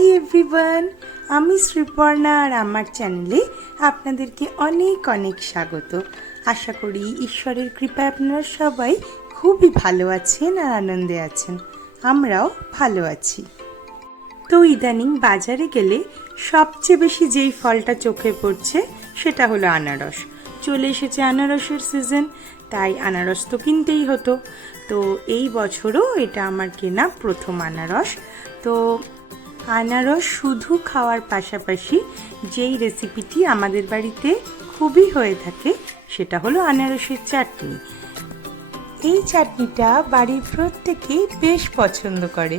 Hi everyone, আমি শ্রীপর্ণা আর আমার চ্যানেলে আপনাদেরকে অনেক অনেক স্বাগত। আশা করি ঈশ্বরের কৃপায় আপনারা সবাই খুবই ভালো আছেন আর আনন্দে আছেন। আমরাও ভালো আছি। তো ইদানিং বাজারে গেলে সবচেয়ে বেশি যেই ফলটা চোখে পড়ছে সেটা হলো আনারস। চলে এসেছে আনারসের সিজন, তাই আনারস তো কিনতেই হতো। তো এই বছরও এটা আমার কেনা প্রথম আনারস। তো আনারস শুধু খাওয়ার পাশাপাশি যেই রেসিপিটি আমাদের বাড়িতে খুবই হয়ে থাকে সেটা হলো আনারসের চাটনি। এই চাটনিটা বাড়ির প্রত্যেকেই বেশ পছন্দ করে,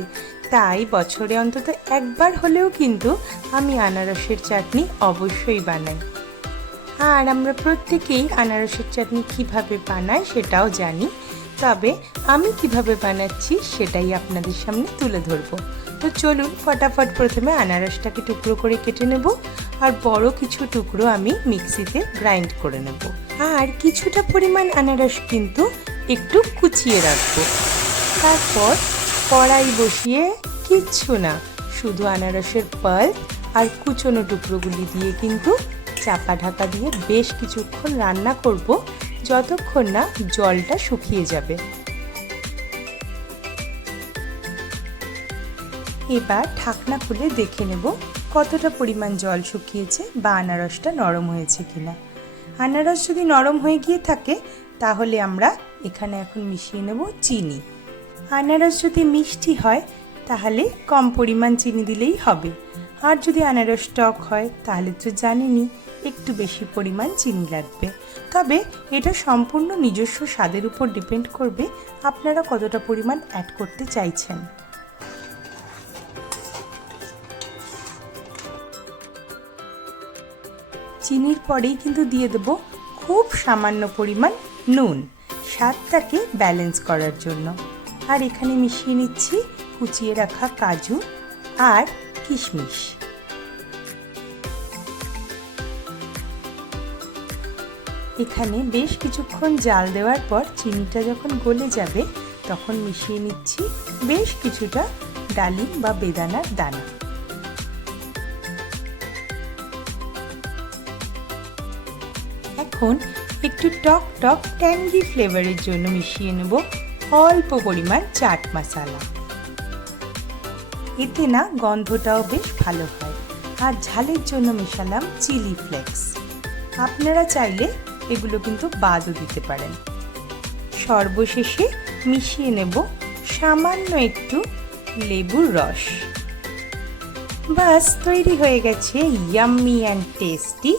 তাই বছরে অন্তত একবার হলেও কিন্তু আমি আনারসের চাটনি অবশ্যই বানাই। আর আমরা প্রত্যেকেই আনারসের চাটনি কিভাবে বানাই সেটাও জানি, তবে আমি কিভাবে বানাচ্ছি সেটাই আপনাদের সামনে তুলে ধরবো। তো চলুন ফটাফট প্রথমে আনারসটাকে টুকরো করে কেটে নেব, আর বড় কিছু টুকরো আমি মিক্সিতে গ্রাইন্ড করে নেব। আর কিছুটা পরিমাণ আনারস কিন্তু একটু কুচিয়ে রাখবো। তারপর কড়াই বসিয়ে কিচ্ছু না, শুধু আনারসের পাল্প আর কুচনো টুকরোগুলি দিয়ে কিন্তু চাপা ঢাকা দিয়ে বেশ কিছুক্ষণ রান্না করব, যতক্ষণ না জলটা শুকিয়ে যাবে। এবার ঢাকনা খুলে দেখে নেব কতটা পরিমাণ জল শুকিয়েছে বা আনারসটা নরম হয়েছে কিনা। আনারস যদি নরম হয়ে গিয়ে থাকে তাহলে আমরা এখানে এখন মিশিয়ে নেব চিনি। আনারস যদি মিষ্টি হয় তাহলে কম পরিমাণ চিনি দিলেই হবে, আর যদি আনারস টক হয় তাহলে তো জানেনই একটু বেশি পরিমাণ চিনি লাগবে। তবে এটা সম্পূর্ণ নিজস্ব স্বাদের উপর ডিপেন্ড করবে আপনারা কতটা পরিমাণ অ্যাড করতে চাইছেন। চিনির পরেই কিন্তু দিয়ে দেব খুব সামান্য পরিমাণ নুন, স্বাদটাকে ব্যালেন্স করার জন্য। আর এখানে মিশিয়ে নিচ্ছি কুচিয়ে রাখা কাজু আর কিশমিশ। এখানে বেশ কিছুক্ষণ জাল দেওয়ার পর চিনিটা যখন গলে যাবে তখন মিশিয়ে নিচ্ছি বেশ কিছুটা ডালিম বা বেদানার দানা। এখন একটু টক টক ট্যাঙ্গি ফ্লেভারের জন্য মিশিয়ে নেব অল্প পরিমাণ চাট মশলা। এতে না গন্ধটাও বেশ ভালো হয়। আর ঝালের জন্য মেশালাম চিলি ফ্লেক্স। আপনারা চাইলে এগুলো কিন্তু বাদও দিতে পারেন। সর্বশেষে মিশিয়ে নেব সামান্য একটু লেবুর রস। বাস তৈরি হয়ে গেছে ইয়াম্মি অ্যান্ড টেস্টি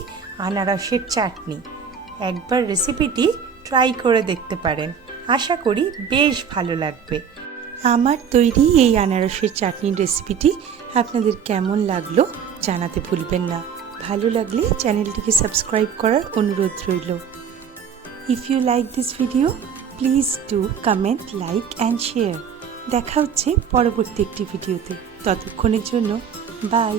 আনারসের চাটনি। একবার রেসিপিটি ট্রাই করে দেখতে পারেন, আশা করি বেশ ভালো লাগবে। আমার তৈরি এই আনারসের চাটনির রেসিপিটি আপনাদের কেমন লাগলো জানাতে ভুলবেন না। ভালো লাগলে চ্যানেলটিকে সাবস্ক্রাইব করার অনুরোধ রইল। If you like this video please do comment, like and share. দেখা হচ্ছে পরবর্তী একটি ভিডিওতে। ততক্ষণের জন্য বাই।